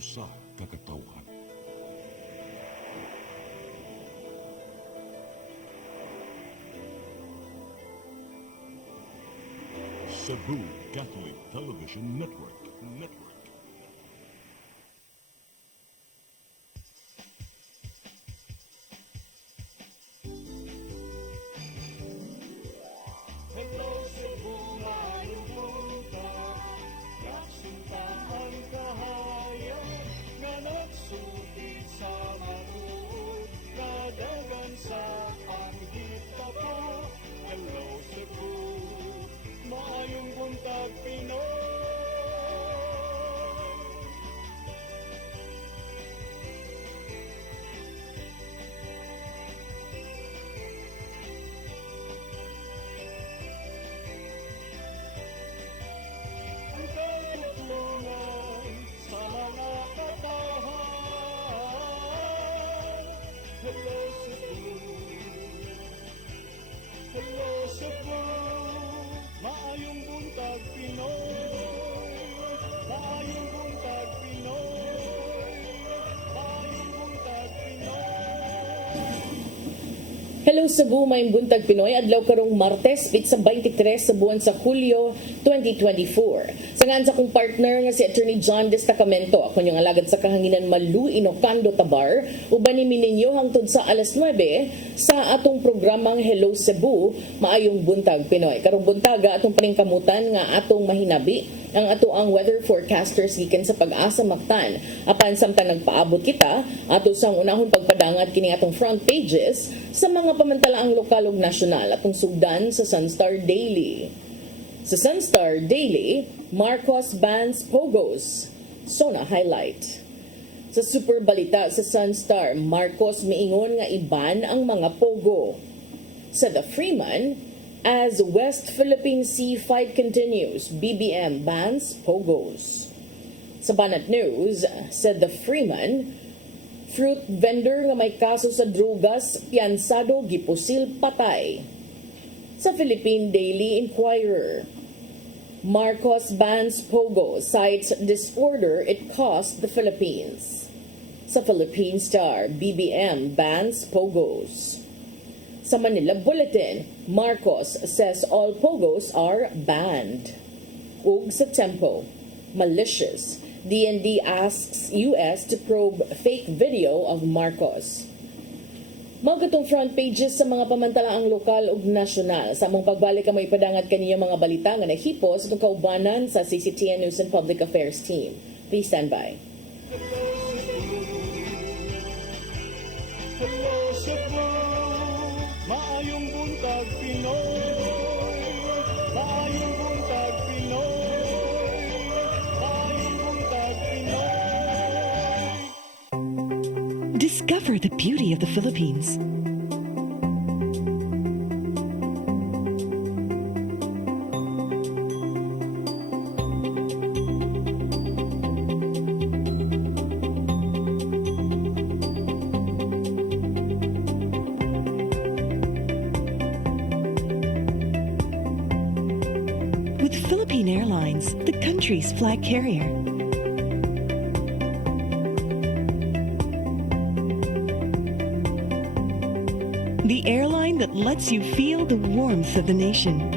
usa ka katawhan. Cebu Catholic Television Network. Hello Cebu, mayong buntag, kasintahan kahayag, nga nagsulti sa matuod, kadagan sa panggita pa. Hello Cebu, mayong buntag Pinoy. Ang kalutungan sa mga katawhan. Hello Cebu, hello Cebu, maayong buntag Pinoy, maayong buntag Pinoy, maayong buntag Pinoy. Hello Cebu, may buntag Pinoy, adlaw karong Martes, pitsa 23 sa buwan sa Hulyo 2024. Sa ngan sa kong partner nga si Attorney John Destacamento, ako niyong alagad sa kahanginan Malu Inocando Tabar, uban ni ninyo hangtod sa alas 9 sa atong programang Hello Cebu, maayong buntag Pinoy. Karong buntaga atong paningkamutan nga atong mahinabi ang ato ang weather forecasters gikan sa Pag-asa Mactan. Apan samtang nagpaabot kita ato sang unahon pagpadangat kini atong front pages sa mga pamantalaang lokal ug nasyonal atong sugdan sa Sunstar Daily. Sa Sunstar Daily, Marcos bans Pogos, Sona highlight. Sa Super Balita sa Sunstar, Marcos miingon nga iban ang mga Pogo. Sa The Freeman, as West Philippine Sea fight continues, BBM bans Pogos. Sa Banat News, said The Freeman, fruit vendor nga may kaso sa drugas, piansado gipusil patay. Sa Philippine Daily Inquirer, Marcos bans Pogo, cites disorder it cost the Philippines. Sa Philippine Star, BBM bans Pogos. Sa Manila Bulletin, Marcos says all Pogos are banned. Ug sa Tempo, malicious, DND asks US to probe fake video of Marcos. Magatong front pages sa mga pamantalaang lokal ug nasyonal. Sa among pagbalik ka may padangat kaniya mga balita nga nahipos sa kaubanan sa CCTN News and Public Affairs team. Please stand by. Hello Cebu, maayong buntag Pinoy, maayong buntag Pinoy, maayong buntag Pinoy. Discover the beauty of the Philippines. With Philippine Airlines, the country's flag carrier. The airline that lets you feel the warmth of the nation.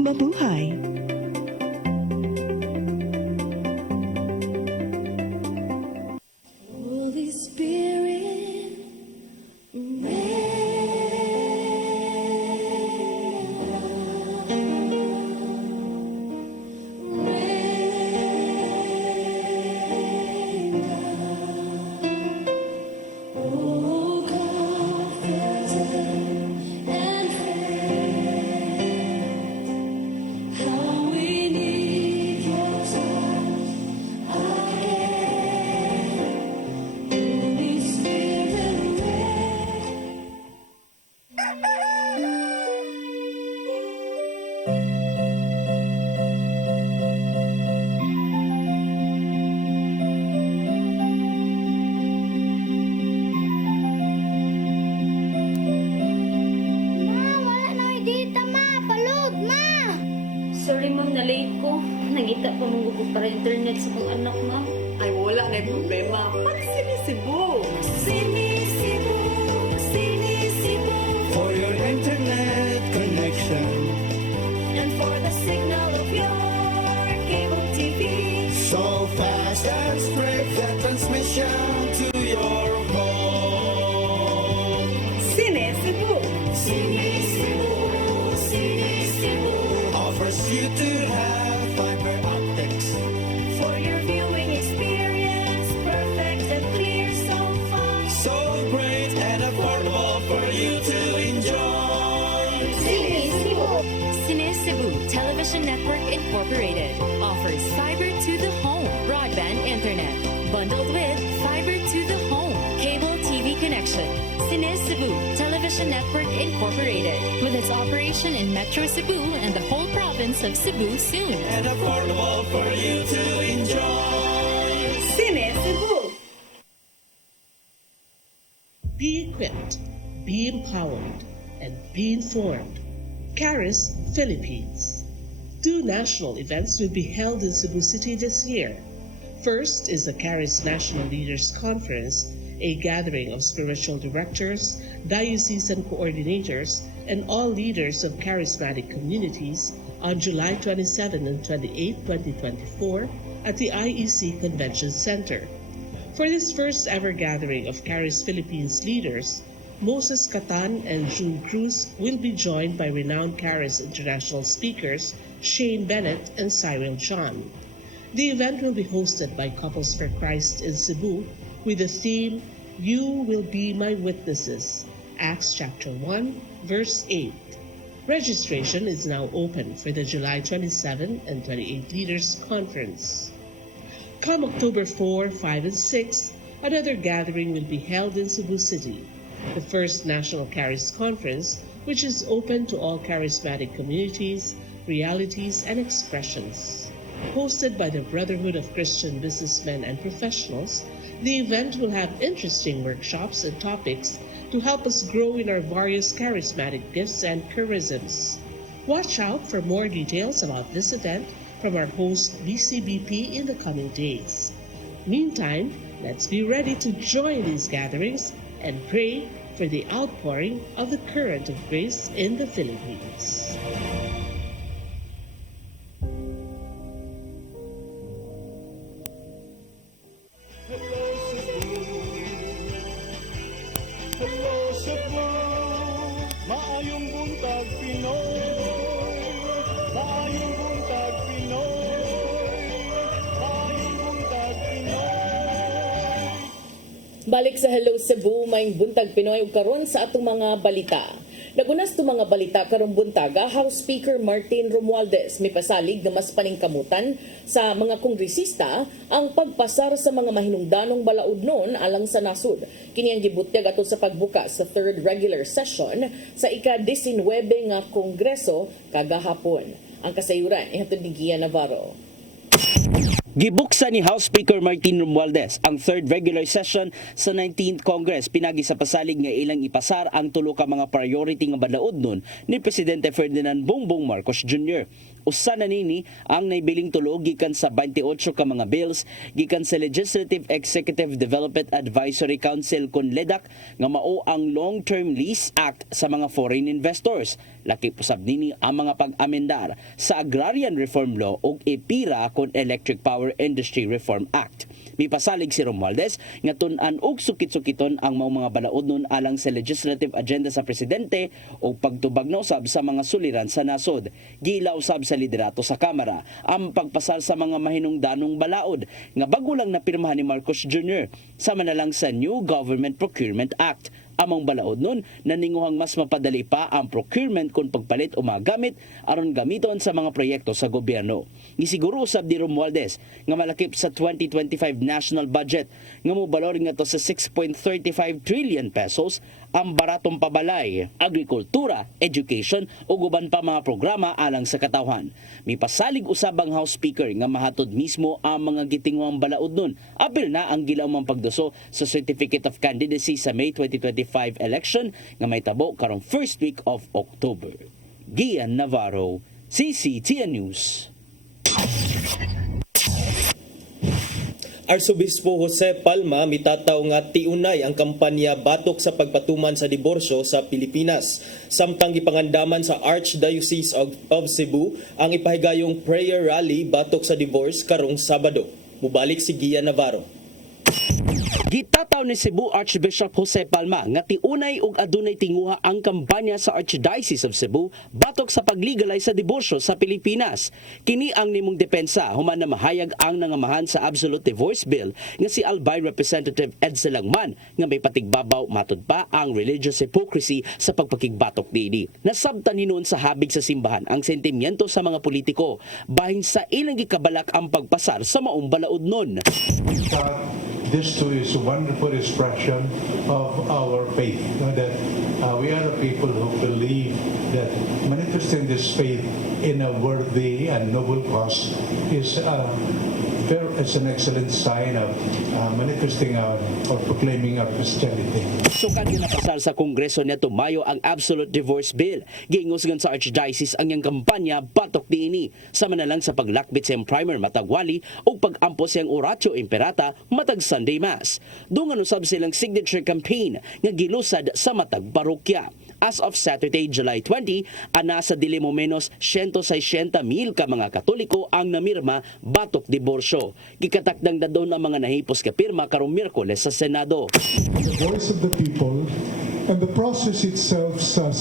Mabuhay! Holy Spirit, rain. mangita pa mong para internet sa kong anak, ma'am. Ay, wala na yung problema. Pag-Cebu. Sinisibo, sinisibo, For your internet connection, and for the signal of your cable TV. so fast and spread the transmission to your home. Sinisibo. Sinisibo, sinisibo, Offers you to have fiber optics. for your viewing experience, perfect and clear so fast. So great and affordable for you to enjoy. Cine Cebu Television Network Incorporated offers fiber to the home broadband internet bundled with fiber to the home cable TV connection. Cine Cebu Television Network Incorporated with its operation in Metro Cebu and the whole province of Cebu soon. And affordable for you to enjoy. Sinisibo. Be equipped, be empowered, and be informed. Caris, Philippines. Two national events will be held in Cebu City this year. First is the Caris National Leaders Conference, a gathering of spiritual directors, diocesan coordinators, and all leaders of charismatic communities on July 27 and 28, 2024 at the IEC Convention Center. For this first ever gathering of Caris Philippines leaders, Moses Catan and June Cruz will be joined by renowned Caris international speakers Shane Bennett and Cyril John. The event will be hosted by Couples for Christ in Cebu with the theme, You Will Be My Witnesses, Acts chapter 1, verse 8. Registration is now open for the July 27 and 28 Leaders Conference. Come October 4, 5, and 6, another gathering will be held in Cebu City, the first National Caris Conference, which is open to all charismatic communities, realities, and expressions. Hosted by the Brotherhood of Christian Businessmen and Professionals, the event will have interesting workshops and topics to help us grow in our various charismatic gifts and charisms. Watch out for more details about this event from our host BCBP in the coming days. Meantime, let's be ready to join these gatherings and pray for the outpouring of the current of grace in the Philippines. Hello Cebu, hello Cebu, maayong buntag Pinoy, maayong buntag Pinoy, maayong buntag Pinoy. Balik sa Hello Cebu, may buntag Pinoy ug karon sa atong mga balita. Nagunas to mga balita karong buntaga, House Speaker Martin Romualdez may pasalig nga mas paningkamutan sa mga kongresista ang pagpasar sa mga mahinungdanong balaod noon alang sa nasud. Kini ang gibutyag ato sa pagbukas sa third regular session sa ika-19 nga Kongreso kagahapon. Ang kasayuran ihatod ni Gia Navarro. Gibuksa ni House Speaker Martin Romualdez ang third regular session sa 19th Congress pinagi sa pasalig nga ilang ipasar ang tulo ka mga priority nga balaod nun ni Presidente Ferdinand Bongbong Marcos Jr. Usa na nini ang naibiling tulo gikan sa 28 ka mga bills gikan sa Legislative Executive Development Advisory Council kon LEDAC nga mao ang Long-Term Lease Act sa mga foreign investors. Laki pusab nini ang mga pag-amendar sa Agrarian Reform Law ug EPIRA kon Electric Power Industry Reform Act. Mipasalig si Romualdez nga tun-an og sukit-sukiton ang mga balaod nun alang sa legislative agenda sa presidente o pagtubag na usab sa mga suliran sa nasod. Giila usab sa liderato sa Kamara ang pagpasal sa mga mahinungdanong balaod nga bago lang napirmahan ni Marcos Jr. sama na lang sa New Government Procurement Act. Among balaod nun, naninguhang mas mapadali pa ang procurement kung pagpalit o mga gamit aron gamiton sa mga proyekto sa gobyerno. Gisiguro usab ni Romualdez nga malakip sa 2025 national budget nga mobalor nga to sa 6.35 trillion pesos ang baratong pabalay, agrikultura, education o guban pa mga programa alang sa katawhan. Mipasalig usab ang House Speaker nga mahatod mismo ang mga gitingwang balaod nun. Apil na ang gilawmang pagduso sa Certificate of Candidacy sa May 2025 election nga may tabo karong first week of October. Gian Navarro, CCTN News. Arsobispo Jose Palma mitataw nga tiunay ang kampanya batok sa pagpatuman sa diborsyo sa Pilipinas. Samtang gipangandaman sa Archdiocese of Cebu ang ipahigayong prayer rally batok sa divorce karong Sabado. Mubalik si Gia Navarro. Gitataw ni Cebu Archbishop Jose Palma nga tiunay ug adunay tinguha ang kampanya sa Archdiocese of Cebu batok sa paglegalize sa diborsyo sa Pilipinas. Kini ang nimong depensa human na mahayag ang nangamahan sa Absolute Divorce Bill nga si Albay Representative Ed Selangman nga may patigbabaw matud pa ang religious hypocrisy sa pagpakigbatok niini. Nasabtan hinuon sa habig sa simbahan ang sentimiento sa mga politiko bahin sa ilang gikabalak ang pagpasar sa maong balaod This too is a wonderful expression of our faith. That we are the people who believe that manifesting this faith in a worthy and noble cause is an excellent sign of manifesting or proclaiming our Christianity. Sukad nga napasal sa Kongreso neto Mayo ang Absolute Divorce Bill. Giingusgan sa Archdiocese ang iyang kampanya batok diini. Sama na lang sa paglakbit sa iyang primer matag wali o pag-ampo sa iyang Oratio Imperata matag Sunday Mass. Dungan usab silang signature campaign nga gilusad sa matag parokya. As of Saturday, July 20, ana sa dili mo menos 160,000 ka mga Katoliko ang namirma batok diborsyo. Gikatakdang dadon ang mga nahipos ka pirma karong Miyerkules sa Senado. The voice of the people and the process itself sa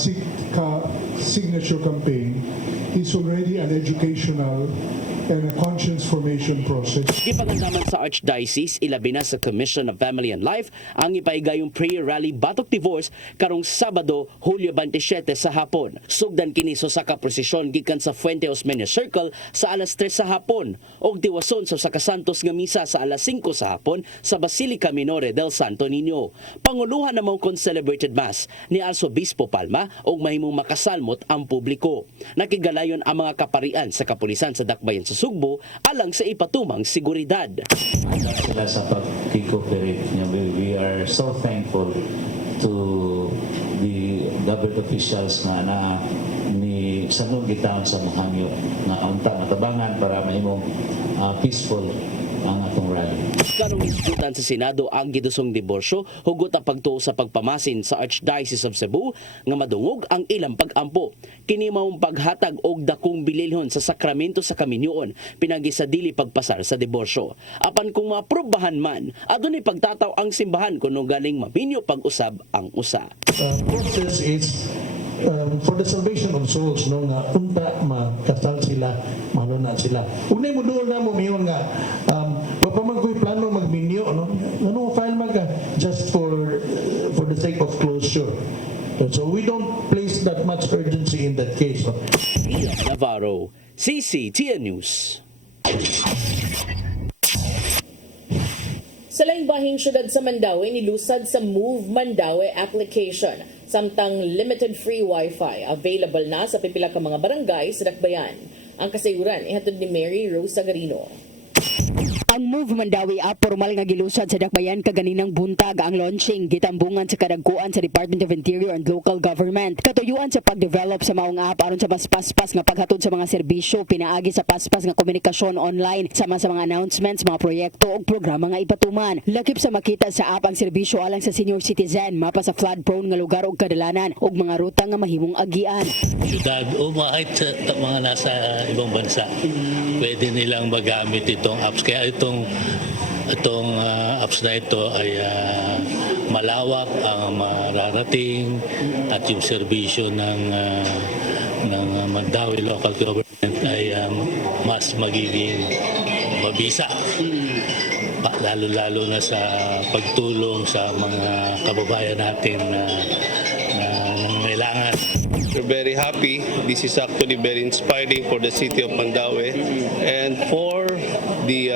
signature campaign is already an educational and a conscience formation process. Gipangandaman sa Archdiocese, ilabi na sa Commission of Family and Life ang ipaigayong prayer rally batok divorce karong Sabado, Hulyo 27 sa hapon. Sugdan kini sa ka prosesyon gikan sa Fuente Osmeña Circle sa alas 3 sa hapon ug tiwason sa Sakasantos nga misa sa alas 5 sa hapon sa Basilica Minore del Santo Niño. Panguluhan namang kon celebrated mass ni Arsobispo Palma ug mahimong makasalmot ang publiko. Nakigalayon ang mga kaparian sa kapulisan sa Dakbayan sa Sugbo alang sa ipatumang seguridad. Sila sa pag-cooperate niya. We are so thankful to the government officials na ni sanong gitaon sa mahangyo na unta natabangan para mahimong peaceful ang atong rally. Karong isgutan sa Senado ang gidusong diborsyo, hugot ang pagtuo sa pagpamasin sa Archdiocese of Cebu nga madungog ang ilang pag-ampo. Kini maong paghatag og dakong bililhon sa sakramento sa kaminyoon pinagi sa dili pagpasar sa diborsyo. Apan kung maprobahan man, adunay pagtataw ang simbahan kuno galing maminyo pag-usab ang usa. Process is for the salvation of souls, no, nga unta makasal sila, maluna sila. Unay mo doon na mo miyon nga pa magkoy plano magminyo, no, ano file maga just for the sake of closure. So we don't place that much urgency in that case. No? Ian Navarro, CCTN News. Sa laing-bahing syudad sa Mandaue, nilusad sa Move Mandaue application. Samtang limited free wifi available na sa pipila ka mga barangay sa Dakbayan. Ang kasayuran ihatod ni Mary Rose Sagarino. Ang Move Mandaue app formal nga gilusad sa Dakbayan kaganinang buntag ang launching gitambungan sa kadagkuan sa Department of Interior and Local Government. Katuyuan sa pagdevelop sa maong app aron sa mas paspas nga paghatod sa mga serbisyo pinaagi sa paspas nga komunikasyon online sama sa mga announcements, mga proyekto ug programa nga ipatuman. Lakip sa makita sa app ang serbisyo alang sa senior citizen, mapa sa flood prone nga lugar ug kadalanan ug mga ruta nga mahimong agian. Syudad o kahit sa mga nasa ibang bansa, pwede nilang magamit itong apps. Kaya itong apps na ito ay malawak ang mararating at yung serbisyo ng Mandaue Local Government ay mas magiging mabisa. Lalo-lalo na sa pagtulong sa mga kababayan natin na nangangailangan. We're very happy. This is actually very inspiring for the city of Mandaue and for the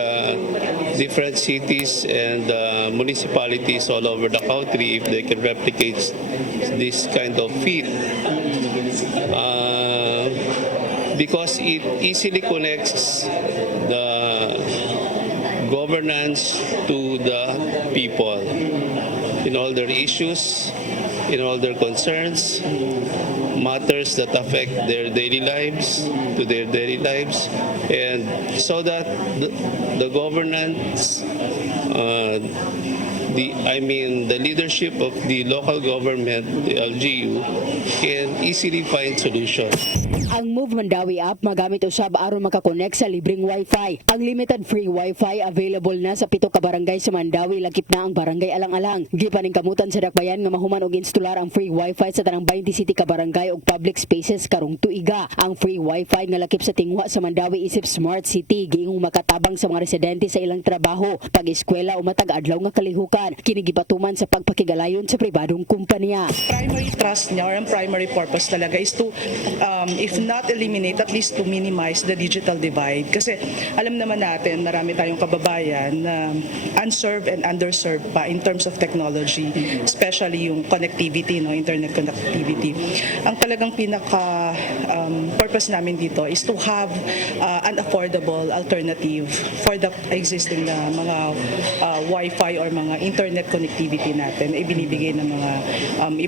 different cities and municipalities all over the country if they can replicate this kind of feat. Because it easily connects the governance to the people in all their issues, in all their concerns, matters that affect their daily lives, and so that the governance, the leadership of the local government, the LGU, can easily find solutions. Ang Move Mandawi app magamit usab aron makakonect sa libreng Wi-Fi. Unlimited free Wi-Fi available na sa 7 ka barangay sa Mandawi, lakip na ang barangay Alang-Alang. Gipaning kamutan sa dakbayan nga mahuman og instalar ang free Wi-Fi sa tanang 20 city ka barangay ug public spaces karong tuiga. Ang free Wi-Fi nga lakip sa tingwa sa Mandawi isip Smart City giingong makatabang sa mga residente sa ilang trabaho, pag-eskwela o matag adlaw nga kalihukan. Kini gipatuman sa pagpakigalayon sa pribadong kumpanya. Primary trust niya or ang primary purpose talaga is to if not eliminate, at least to minimize the digital divide. Kasi alam naman natin, marami tayong kababayan na unserved and underserved pa in terms of technology, especially yung connectivity, internet connectivity. Ang talagang pinaka purpose namin dito is to have an affordable alternative for the existing na mga Wi-Fi or mga internet connectivity natin ay binibigay ng mga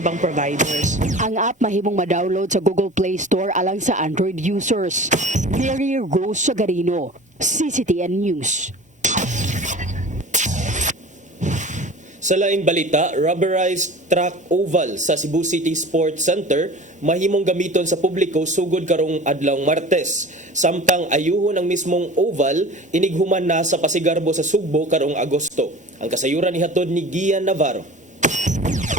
ibang providers. Ang app mahimong ma-download sa Google Play Store alang sa Android users. Mary Rose Sagarino, CCTN News. Sa laing balita, rubberized track oval sa Cebu City Sports Center mahimong gamiton sa publiko sugod karong adlaw Martes. Samtang ayuhon ang mismong oval, inighuman na sa Pasigarbo sa Sugbo karong Agosto. Ang kasayuran ihatod ni Gian Navarro.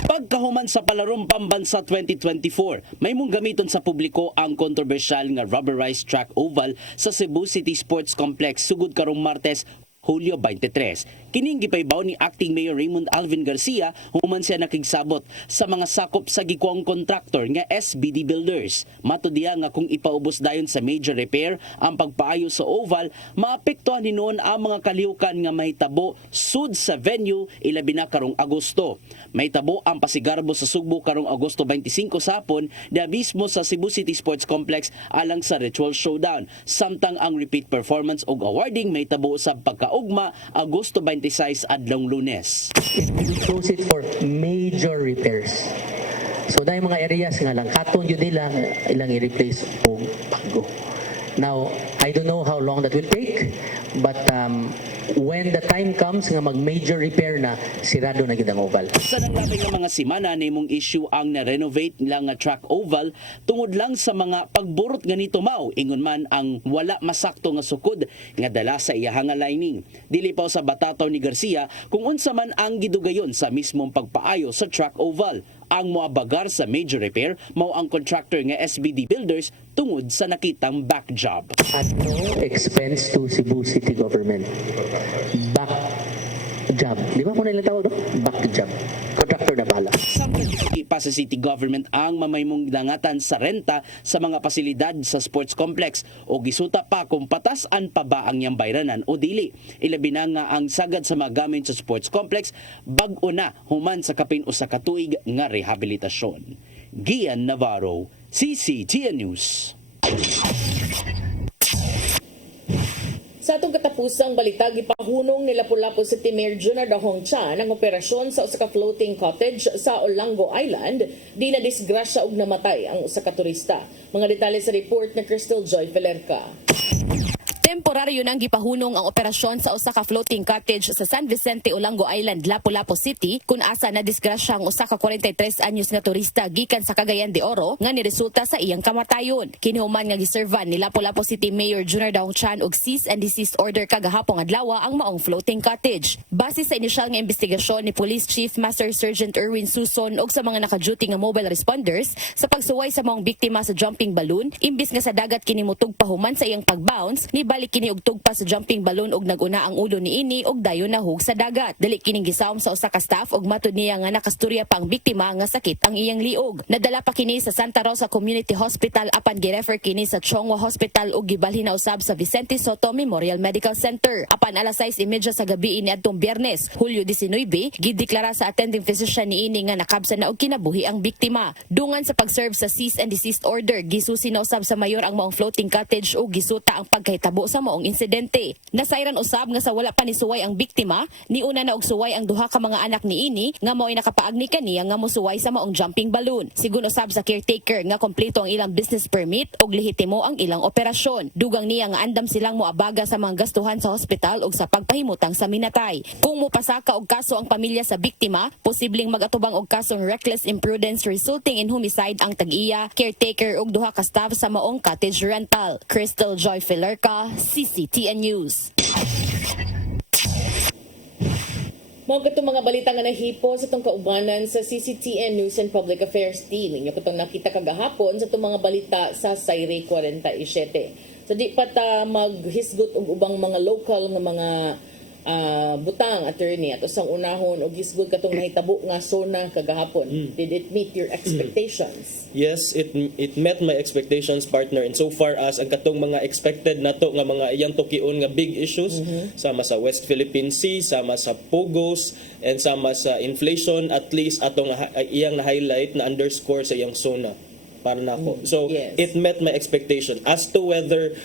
Pagkahuman sa palarong pambansa 2024, may mong gamiton sa publiko ang kontrobersyal nga rubberized track oval sa Cebu City Sports Complex sugod karong Martes, Hulyo 23. Kining gipaybaw ni Acting Mayor Raymond Alvin Garcia human siya nakigsabot sa mga sakop sa gikuang contractor nga SBD Builders. Matudya nga kung ipaubos dayon sa major repair ang pagpaayo sa oval, maapektuhan hinuon ang mga kalihukan nga mahitabo sud sa venue ilabi na karong Agosto. Mahitabo ang Pasigarbo sa Sugbo karong Agosto 25 sapon da mismo sa Cebu City Sports Complex alang sa Ritual Showdown. Samtang ang repeat performance og awarding mahitabo sa pagkaugma Agosto 26 adlong Lunes. We close it for major repairs. So na yung mga areas nga lang katon yun nila ilang i-replace o bago. Now, I don't know how long that will take, but when the time comes nga mag-major repair na, sirado na gid ang oval. Sa nanglabay nga mga simana nimong issue ang na-renovate lang nga track oval tungod lang sa mga pagburot ganito mao ingon man ang wala masakto nga sukod nga dala sa iyahang lining. Dili pa sa batataw ni Garcia kung unsa man ang gidugayon sa mismong pagpaayo sa track oval. Ang moabagar sa major repair mao ang contractor nga SBD Builders tungod sa nakitang back job. At no expense to Cebu City Government. Back job. Di ba kung nila tawag, no? Back job. Contractor na bala. Samtang pa sa city government ang mamaymong langatan sa renta sa mga pasilidad sa sports complex o gisuta pa kung patasan pa ba ang iyang bayranan o dili. Ilabi na nga ang sagad sa mga gamit sa sports complex bag-o na human sa kapin usa ka tuig nga rehabilitasyon. Gian Navarro, CCTN News. Sa atong katapusang balita, gipahunong ni Lapu-Lapu City Mayor Junior Dahong Chan ang operasyon sa usa ka floating cottage sa Olango Island. Di na disgrasya og namatay ang usa ka turista. Mga detalye sa report ni Crystal Joy Felerca. Temporaryo nang gipahunong ang operasyon sa usa ka floating cottage sa San Vicente, Olango Island, Lapu-Lapu City kung asa na disgrasya ang usa ka 43 anyos nga turista gikan sa Cagayan de Oro nga niresulta sa iyang kamatayon. Kinihuman nga giservan ni Lapu-Lapu City Mayor Junior Dahong Chan og cease and desist order kagahapong adlaw ang maong floating cottage. Base sa inisyal nga investigasyon ni Police Chief Master Sergeant Erwin Suson og sa mga naka-duty nga mobile responders sa pagsuway sa maong biktima sa jumping balloon, imbis nga sa dagat kini mutug pahuman sa iyang pag-bounce, ni balik kini og tugpa sa jumping balloon og naguna ang ulo niini og dayon nahug sa dagat. Dili kining gisawom sa usa ka staff og matud niya nga nakastorya pang biktima nga sakit ang iyang liog. Nadala pa kini sa Santa Rosa Community Hospital apan girefer kini sa Chongwa Hospital og gibalhin na usab sa Vicente Soto Memorial Medical Center. Apan alas 6:30 sa gabi niadtong Biyernes, Hulyo 19, gideklara sa attending physician niini nga nakabsa na og kinabuhi ang biktima. Dungan sa pag-serve sa cease and desist order, gisusi na usab sa mayor ang maong floating cottage og gisuta ang pagkahitabo nahitabo sa maong insidente. Nasayran usab nga sa wala pa ni suway ang biktima, niuna na og suway ang duha ka mga anak niini nga mao'y nakapaagni kaniya nga mosuway sa maong jumping balloon. Sigun usab sa caretaker nga kompleto ang ilang business permit og lehitimo ang ilang operasyon. Dugang niya nga andam silang moabaga sa mga gastuhan sa hospital og sa pagpahimutang sa minatay. Kung mopasaka og kaso ang pamilya sa biktima, posibleng magatubang og kasong reckless imprudence resulting in homicide ang tag-iya, caretaker ug duha ka staff sa maong cottage rental. Crystal Joy Filerca, CCTN News. Mga katong mga balita nga nahipo sa itong kaubanan sa CCTN News and Public Affairs Team. Inyo katong nakita kagahapon sa itong mga balita sa Sayre 47. So di pa ta maghisgot og ubang mga local nga mga butang, attorney, at usang unahon og hisgot katong nahitabo nga SONA kagahapon. Did it meet your expectations? Yes, it met my expectations, partner, and so far as ang katong mga expected nato nga mga iyang tukion nga big issues, sama sa West Philippine Sea, sama sa POGOs, and sama sa inflation, at least atong iyang na-highlight na underscore sa iyang SONA para nako. So it met my expectation. As to whether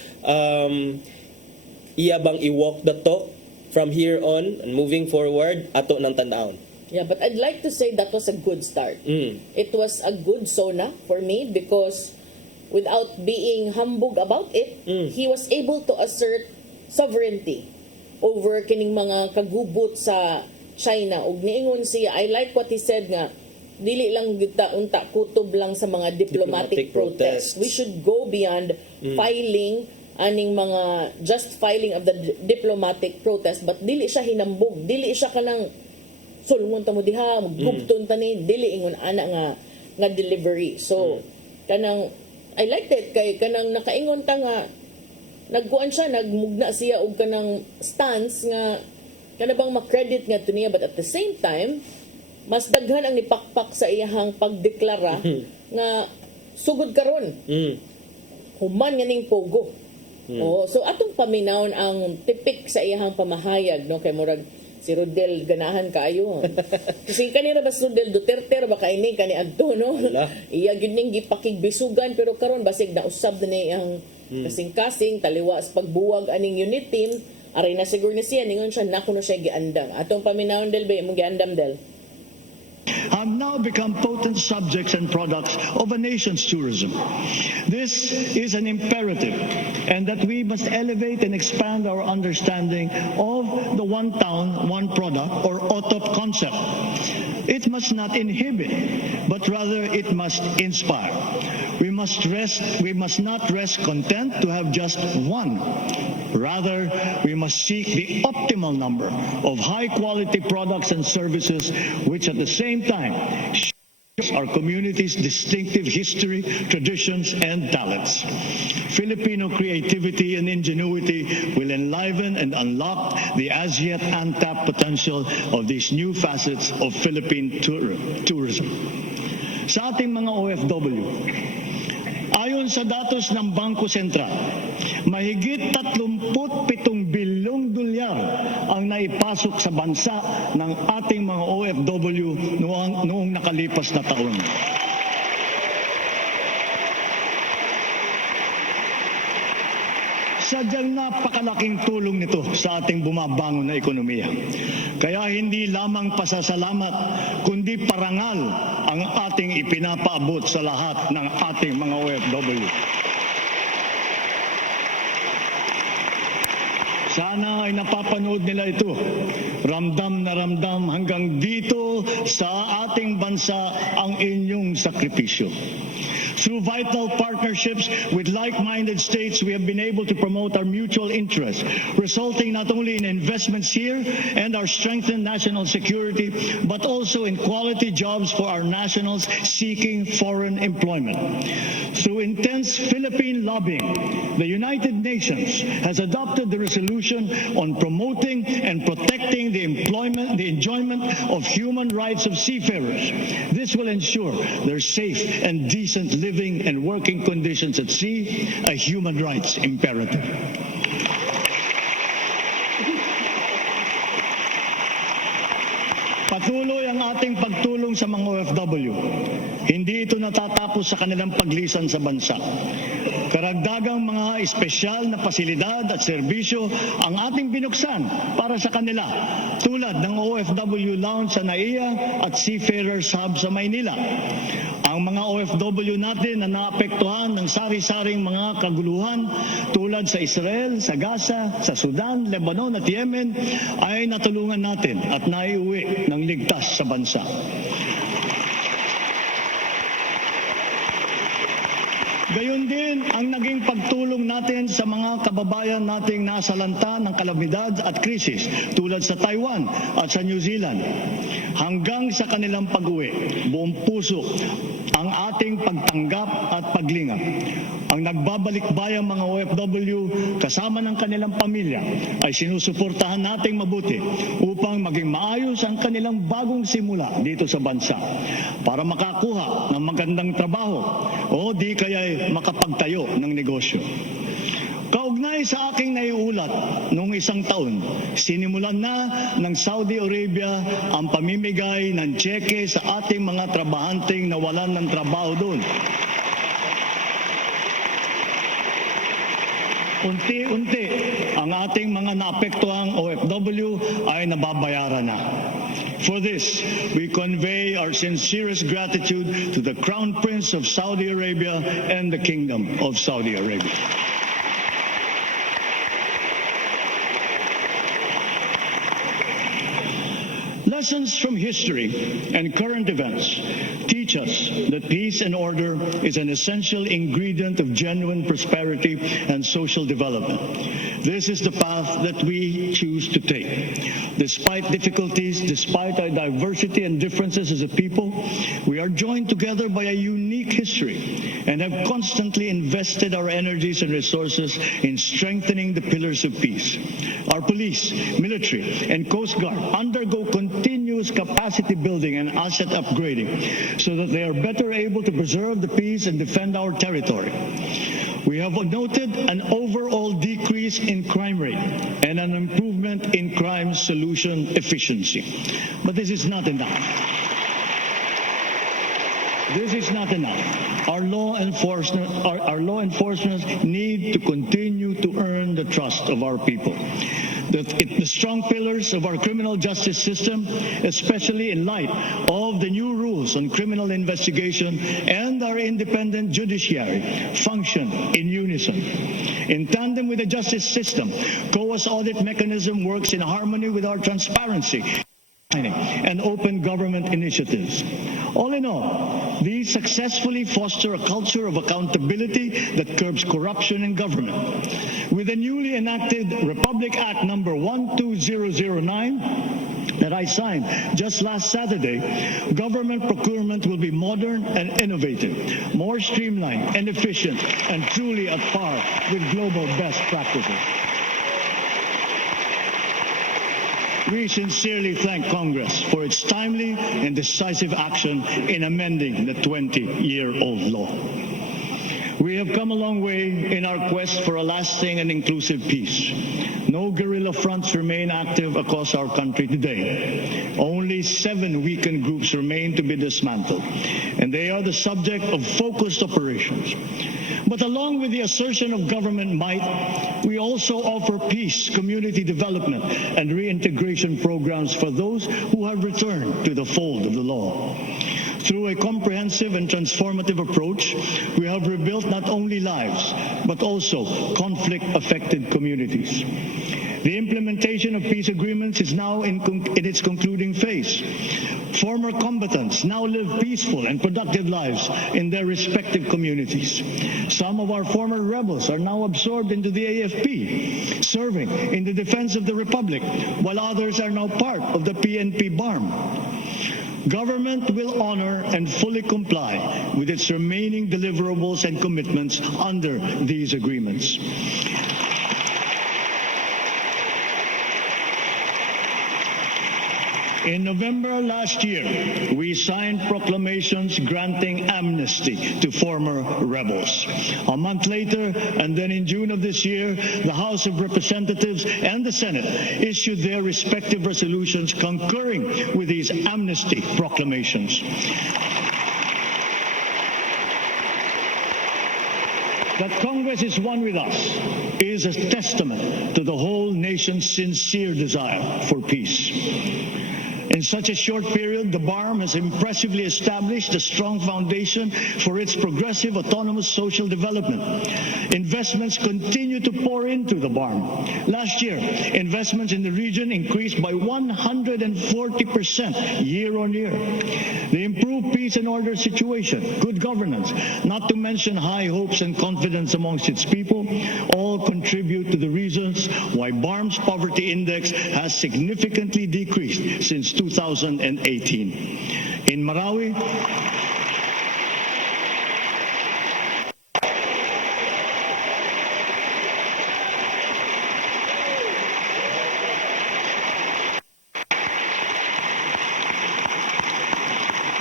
iya bang i-walk the talk from here on and moving forward, ato nang tanaon. Yeah, but I'd like to say that was a good start. It was a good SONA for me because without being humbug about it, he was able to assert sovereignty over kining mga kagubot sa China. Ug niingon siya, I like what he said nga, dili lang kita unta kutob lang sa mga diplomatic protests. We should go beyond filing aning mga just filing of the diplomatic protest, but dili siya hinambog, dili siya kanang sulungon ta mo diha, maggubton ta ni, dili ingon ana nga delivery. So kanang I liked it kay kanang nakaingon ta nga nagkuan siya, nagmugna siya og kanang stance nga kana bang ma-credit nga to niya, but at the same time mas daghan ang nipakpak sa iyahang pagdeklara nga sugod karon. Human nga ning pogo. So atong paminawon ang tipik sa iyahang pamahayag, no, kay murag si Rodel ganahan kaayo. Kasi kanira ba si Rodel Duterte ba kay ni kani adto, no? Iya gyud ning gipakigbisugan, pero karon basig na usab na iyang kasing-kasing taliwa sa pagbuwag aning unit team, aray na siguro ni siya ningon siya na kuno siya giandam. Atong paminawon del ba imong giandam del? Have now become potent subjects and products of a nation's tourism. This is an imperative, and that we must elevate and expand our understanding of the one town, one product, or OTOP concept. It must not inhibit, but rather it must inspire. We must not rest content to have just one. Rather, we must seek the optimal number of high-quality products and services which at the same time share our community's distinctive history, traditions, and talents. Filipino creativity and ingenuity will enliven and unlock the as-yet untapped potential of these new facets of Philippine tourism. Sa ating mga OFW, ayon sa datos ng Bangko Sentral, mahigit 37 bilyong dolyar ang naipasok sa bansa ng ating mga OFW noong nakalipas na taon. Sadyang napakalaking tulong nito sa ating bumabangon na ekonomiya. Kaya hindi lamang pasasalamat, kundi parangal ang ating ipinapaabot sa lahat ng ating mga OFW. Sana ay napapanood nila ito. Ramdam na ramdam hanggang dito sa ating bansa ang inyong sakripisyo. Through vital partnerships with like-minded states, we have been able to promote our mutual interests, resulting not only in investments here and our strengthened national security, but also in quality jobs for our nationals seeking foreign employment. Through intense Philippine lobbying, the United Nations has adopted the resolution on promoting and protecting the enjoyment of human rights of seafarers. This will ensure their safe and decent living and working conditions at sea, a human rights imperative. Patuloy ang ating pagtulong sa mga OFW. Hindi ito natatapos sa kanilang paglisan sa bansa. Karagdagang mga espesyal na pasilidad at serbisyo ang ating binuksan para sa kanila, tulad ng OFW Lounge sa NAIA at Seafarers Hub sa Maynila. Ang mga OFW natin na naapektuhan ng sari-saring mga kaguluhan tulad sa Israel, sa Gaza, sa Sudan, Lebanon at Yemen ay natulungan natin at naiuwi ng ligtas sa bansa. Gayon din ang naging pagtulong natin sa mga kababayan nating nasa lanta ng kalamidad at krisis tulad sa Taiwan at sa New Zealand. Hanggang sa kanilang pag-uwi, buong puso ang ating pagtanggap at paglingap. Ang nagbabalik-bayang mga OFW kasama ng kanilang pamilya ay sinusuportahan nating mabuti upang maging maayos ang kanilang bagong simula dito sa bansa para makakuha ng magandang trabaho o di kaya makapagtayo ng negosyo. Kaugnay sa aking naiulat noong isang taon, sinimulan na ng Saudi Arabia ang pamimigay ng tseke sa ating mga trabahanteng nawalan ng trabaho doon. Unti-unti, ang ating mga naapektuhang OFW ay nababayaran na. For this, we convey our sincerest gratitude to the Crown Prince of Saudi Arabia and the Kingdom of Saudi Arabia. Lessons from history and current events teach us that peace and order is an essential ingredient of genuine prosperity and social development. This is the path that we choose to take. Despite difficulties, despite our diversity and differences as a people, we are joined together by a unique history and have constantly invested our energies and resources in strengthening the pillars of peace. Our police, military, and Coast Guard undergo continuous capacity building and asset upgrading so that they are better able to preserve the peace and defend our territory. We have noted an overall decrease in crime rate and an improvement in crime solution efficiency. But this is not enough. This is not enough. Our law enforcement need to continue to earn the trust of our people. The strong pillars of our criminal justice system, especially in light of the new rules on criminal investigation and our independent judiciary, function in unison. In tandem with the justice system, COA's audit mechanism works in harmony with our transparency and open government initiatives. All in all, these successfully foster a culture of accountability that curbs corruption in government. With the newly enacted Republic Act number 12009 that I signed just last Saturday, government procurement will be modern and innovative, more streamlined and efficient, and truly at par with global best practices. We sincerely thank Congress for its timely and decisive action in amending the 20-year-old law. We have come a long way in our quest for a lasting and inclusive peace. No guerrilla fronts remain active across our country today. Only 7 weakened groups remain to be dismantled, and they are the subject of focused operations. But along with the assertion of government might, we also offer peace, community development, and reintegration programs for those who have returned to the fold of the law. Through a comprehensive and transformative approach, we have rebuilt not only lives, but also conflict-affected communities. The implementation of peace agreements is now in its concluding phase. Former combatants now live peaceful and productive lives in their respective communities. Some of our former rebels are now absorbed into the AFP, serving in the defense of the Republic, while others are now part of the PNP BARM. Government will honor and fully comply with its remaining deliverables and commitments under these agreements. In November last year, we signed proclamations granting amnesty to former rebels. A month later, and then in June of this year, the House of Representatives and the Senate issued their respective resolutions concurring with these amnesty proclamations. that Congress is one with us is a testament to the whole nation's sincere desire for peace. In such a short period, the BARM has impressively established a strong foundation for its progressive autonomous social development. Investments continue to pour into the BARM. Last year, investments in the region increased by 140% year on year. The improved peace and order situation, good governance, not to mention high hopes and confidence amongst its people, all contribute to the reasons why BARM's poverty index has significantly decreased since 2018. In Marawi,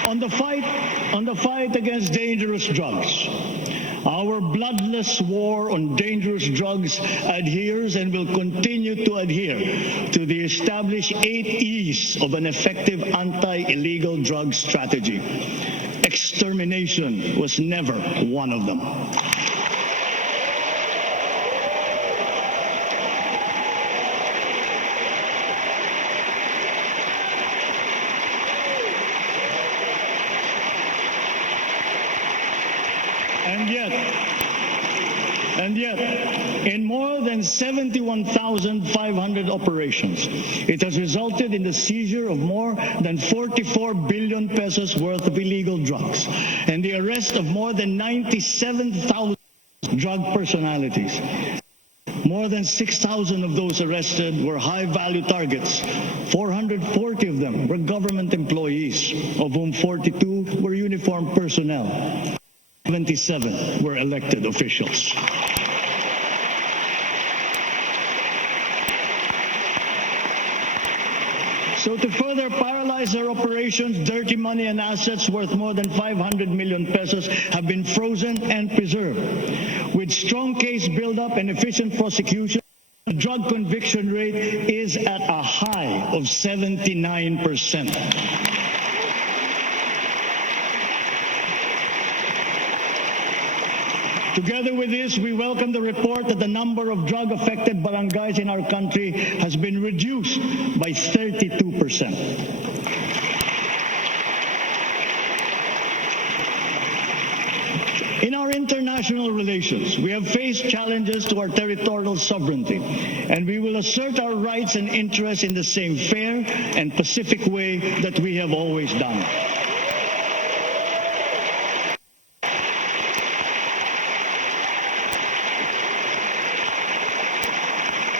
on the fight against dangerous drugs, our bloodless war on dangerous drugs adheres and will continue to adhere to the established 8 E's of an effective anti-illegal drug strategy. Extermination was never one of them. And yet, in more than 71,500 operations, it has resulted in the seizure of more than 44 billion pesos worth of illegal drugs and the arrest of more than 97,000 drug personalities. More than 6,000 of those arrested were high-value targets. 440 of them were government employees, of whom 42 were uniformed personnel. 77 were elected officials. So to further paralyze their operations, dirty money and assets worth more than 500 million pesos have been frozen and preserved. With strong case build-up and efficient prosecution, the drug conviction rate is at a high of 79%. Together with this, we welcome the report that the number of drug-affected barangays in our country has been reduced by 32%. In our international relations, we have faced challenges to our territorial sovereignty, and we will assert our rights and interests in the same fair and pacific way that we have always done.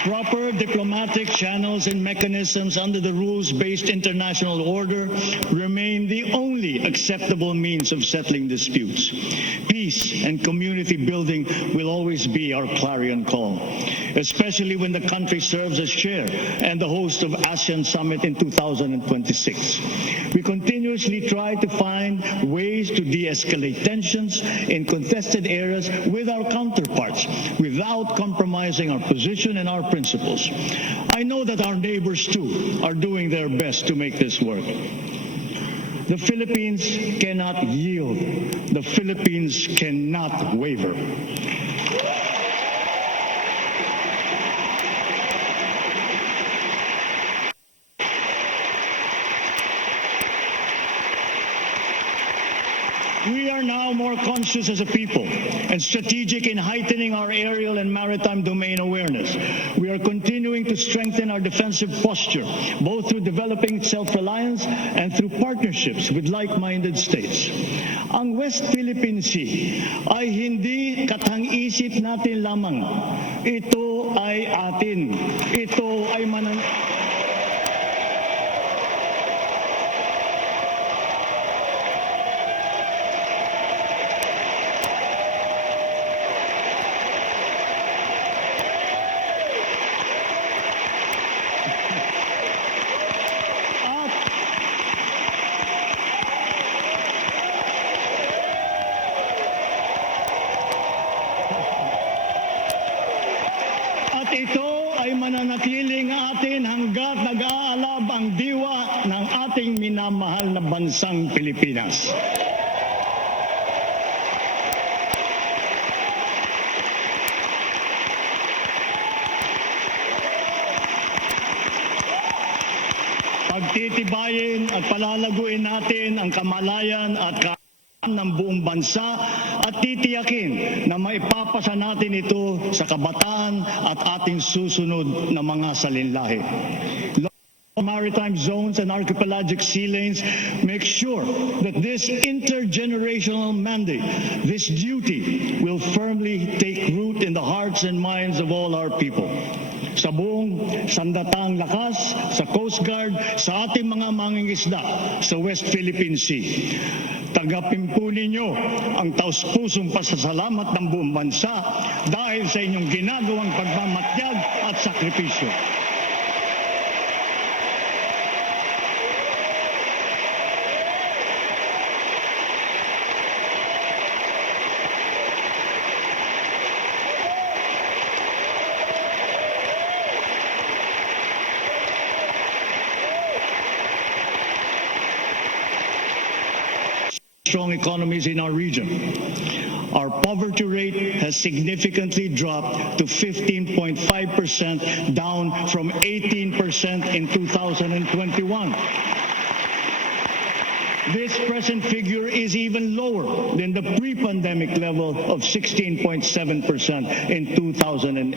Proper diplomatic channels and mechanisms under the rules-based international order remain the only acceptable means of settling disputes. Peace and community building will always be our clarion call, especially when the country serves as chair and the host of ASEAN Summit in 2026. We continuously try to find ways to de-escalate tensions in contested areas with our counterparts without compromising our position and our principles. I know that our neighbors too are doing their best to make this work. The Philippines cannot yield. The Philippines cannot waver. We are now more conscious as a people and strategic in heightening our aerial and maritime domain awareness. We are continuing to strengthen our defensive posture, both through developing self-reliance and through partnerships with like-minded states. Ang West Philippine Sea ay hindi katang-isip natin lamang. Ito ay atin. Ito ay ito ay mananatiling atin hanggat nag-aalab ang diwa ng ating minamahal na bansang Pilipinas. titibayin at palalaguin natin ang kamalayan at ng buong bansa at titiyakin na maipapasa natin ito sa kabataan at ating susunod na mga salinlahi. Maritime zones and archipelagic sea lanes make sure that this intergenerational mandate, this duty, will firmly take root in the hearts and minds of all our people. Sa buong sandatang lakas, sa Coast Guard, sa ating mga mangingisda sa West Philippine Sea. Tagapin po ninyo ang taus-pusong pasasalamat ng buong bansa dahil sa inyong ginagawang pagmamatyag at sakripisyo. Strong economies in our region. Our poverty rate has significantly dropped to 15.5%, down from 18% in 2021. This present figure is even lower than the pre-pandemic level of 16.7% in 2018.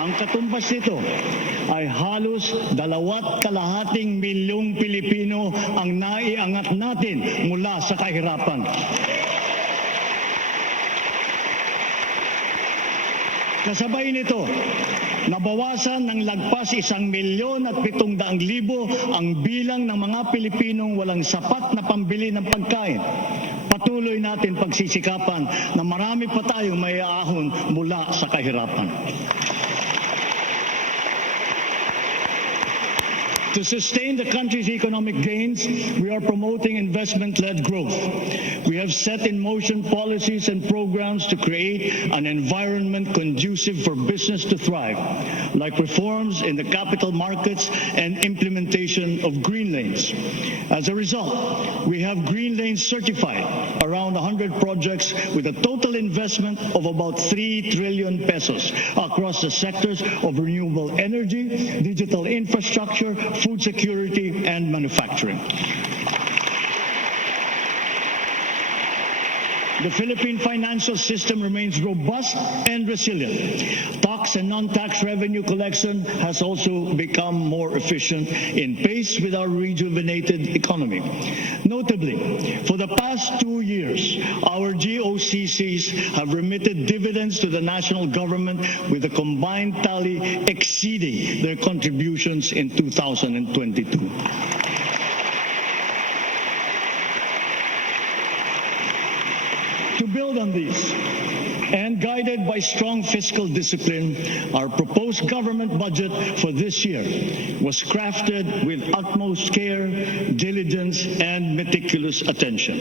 Ang katumbas nito ay halos 2.5 milyong Pilipino ang naiangat natin mula sa kahirapan. Kasabay nito, nabawasan ng lagpas 1,700,000 ang bilang ng mga Pilipinong walang sapat na pambili ng pagkain. Patuloy natin pagsisikapan na marami pa tayong maiaahon mula sa kahirapan. To sustain the country's economic gains, we are promoting investment-led growth. We have set in motion policies and programs to create an environment conducive for business to thrive, like reforms in the capital markets and implementation of green lanes. As a result, we have green lanes certified, around 100 projects with a total investment of about 3 trillion pesos across the sectors of renewable energy, digital infrastructure, food security, and manufacturing. The Philippine financial system remains robust and resilient. Tax and non-tax revenue collection has also become more efficient in pace with our rejuvenated economy. Notably, for the past 2 years, our GOCCs have remitted dividends to the national government with a combined tally exceeding their contributions in 2022. To build on these, and guided by strong fiscal discipline, our proposed government budget for this year was crafted with utmost care, diligence, and meticulous attention.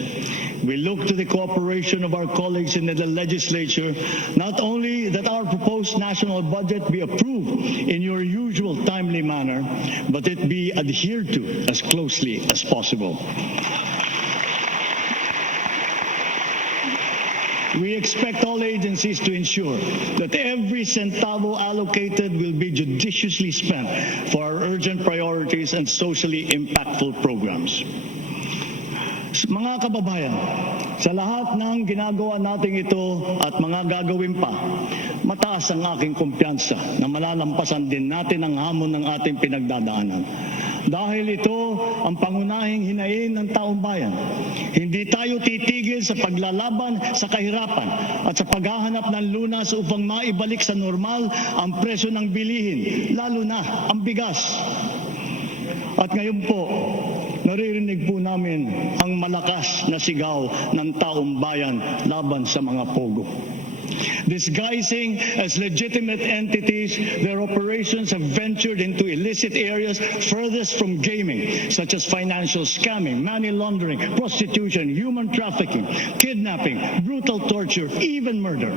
We look to the cooperation of our colleagues in the legislature, not only that our proposed national budget be approved in your usual timely manner, but it be adhered to as closely as possible. We expect all agencies to ensure that every centavo allocated will be judiciously spent for our urgent priorities and socially impactful programs. Mga kababayan, sa lahat ng ginagawa natin ito at mga gagawin pa, mataas ang aking kumpiyansa na malalampasan din natin ang hamon ng ating pinagdadaanan. Dahil ito ang pangunahing hinaing ng taong bayan. Hindi tayo titigil sa paglalaban sa kahirapan at sa paghahanap ng lunas upang maibalik sa normal ang presyo ng bilihin, lalo na ang bigas. At ngayon po, naririnig po namin ang malakas na sigaw ng taong bayan laban sa mga pogo. Disguising as legitimate entities, their operations have ventured into illicit areas furthest from gaming, such as financial scamming, money laundering, prostitution, human trafficking, kidnapping, brutal torture, even murder.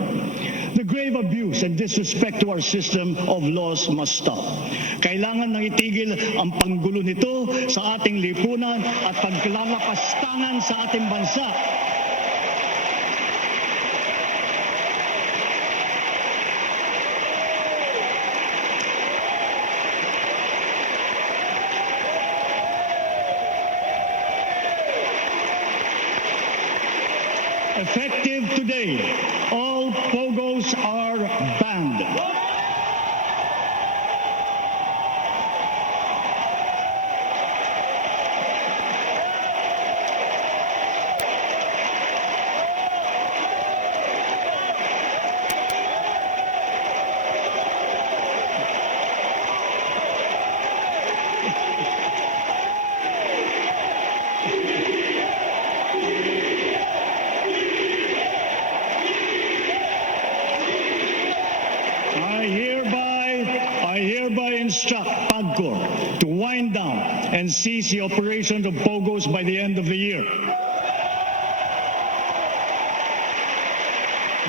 The grave abuse and disrespect to our system of laws must stop. Kailangan nang itigil ang panggulo nito sa ating lipunan at paglalapastangan sa ating bansa. Effective today, all pogos are banned. I hereby instruct PAGCOR to wind down and cease the operations of POGOs by the end of the year.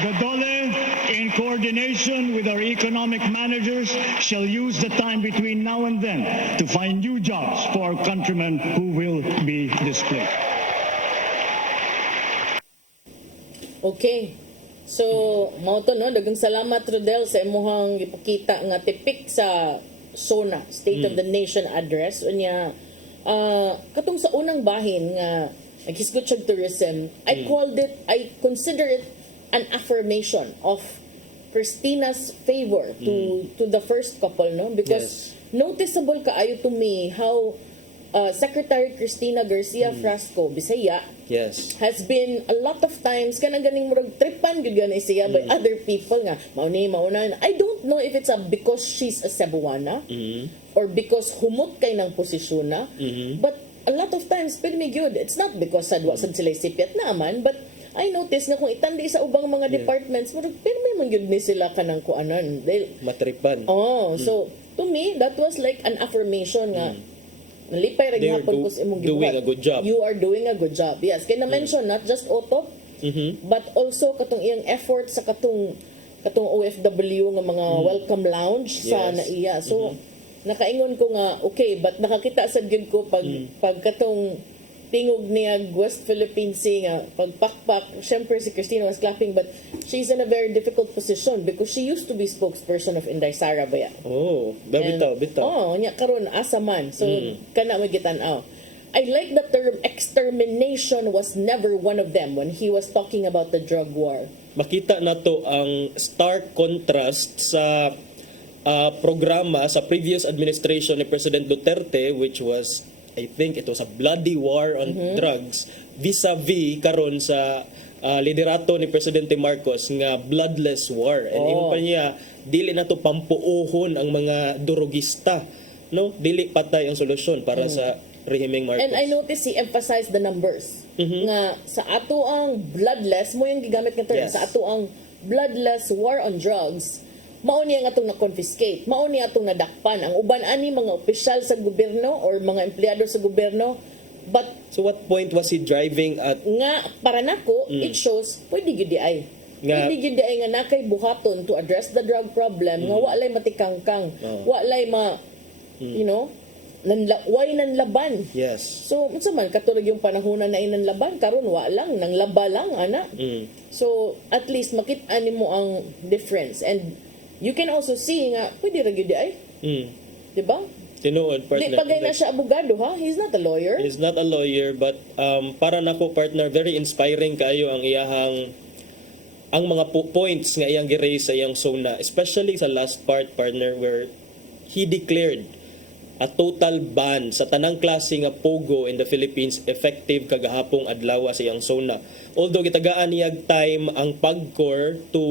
The DOLE, in coordination with our economic managers, shall use the time between now and then to find new jobs for our countrymen who will be displaced. Okay. So, mao to no, daghang salamat Rodel sa imong ipakita nga tipik sa SONA, State of the Nation address unya katong sa unang bahin nga naghisgot siya tourism. I consider it an affirmation of Christina's favor to the first couple, no, because noticeable kaayo to me how Secretary Cristina Garcia Frasco, Bisaya, has been a lot of times kanang ganing murag tripan gyud gani siya by other people nga mauna. I don't know if it's because she's a Cebuana or because humot kay ng posisyon na, but a lot of times pirmi gyud. It's not because sadwa sad sila sipiat naman, but I notice nga kung itandi sa ubang mga departments murag pirmi man gyud ni sila kanang kuanan. Matripan. So to me that was like an affirmation nga nalipay ra gyapon ko sa imong doing a good job. You are doing a good job. Yes, kay na mention not just Otto, but also katong iyang effort sa katong OFW nga mga welcome lounge sa naiya. So nakaingon ko nga okay, but nakakita sad gyud ko pag katong tingog niya West Philippine Sea nga pagpakpak, syempre si Christina was clapping, but she's in a very difficult position because she used to be spokesperson of Inday Sara ba ya? Bitaw. Nya karon asa man. So kana mo gitan-aw. I like the term extermination was never one of them when he was talking about the drug war. Makita nato ang stark contrast sa programa sa previous administration ni President Duterte, which was, I think it was a bloody war on drugs, vis-a-vis karon sa liderato ni Presidente Marcos nga bloodless war. And ingon pa niya, dili na to pampuohon ang mga durugista, no? Dili patay ang solusyon para sa rehimeng Marcos. And I noticed he emphasized the numbers. Nga sa ato ang bloodless, mo yung gigamit nga term, sa ato ang bloodless war on drugs, mao niya nga itong na-confiscate, mao niya itong nadakpan. Ang uban ani mga opisyal sa gobyerno or mga empleyado sa gobyerno. But so what point was he driving at? Nga para nako, it shows pwede gyud di ay. Pwede gyud di ay nga nakay buhaton to address the drug problem nga walay matikangkang, walay you know, way nanlaban. Yes. So unsa man katulog yung panahon na inanlaban karon wa lang nang laba lang ana. So at least makita nimo ang difference, and you can also see nga pwede ra gyud di ay. Diba? Tinuod, partner. Di pagay na siya abogado, ha? He's not a lawyer. He's not a lawyer, but para nako partner, very inspiring kayo ang iyahang ang mga points nga iyang gi-raise sa iyang SONA, especially sa last part, partner, where he declared a total ban sa tanang klase nga pogo in the Philippines effective kagahapong adlaw sa iyang SONA. Although gitagaan niyag time ang PAGCOR to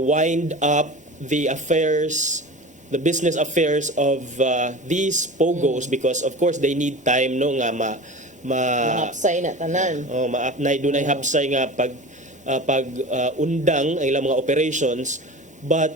wind up the business affairs of these pogos, because of course they need time, no, nga mahapsay na tanan. Dunay hapsay nga pag undang ang ilang mga operations. But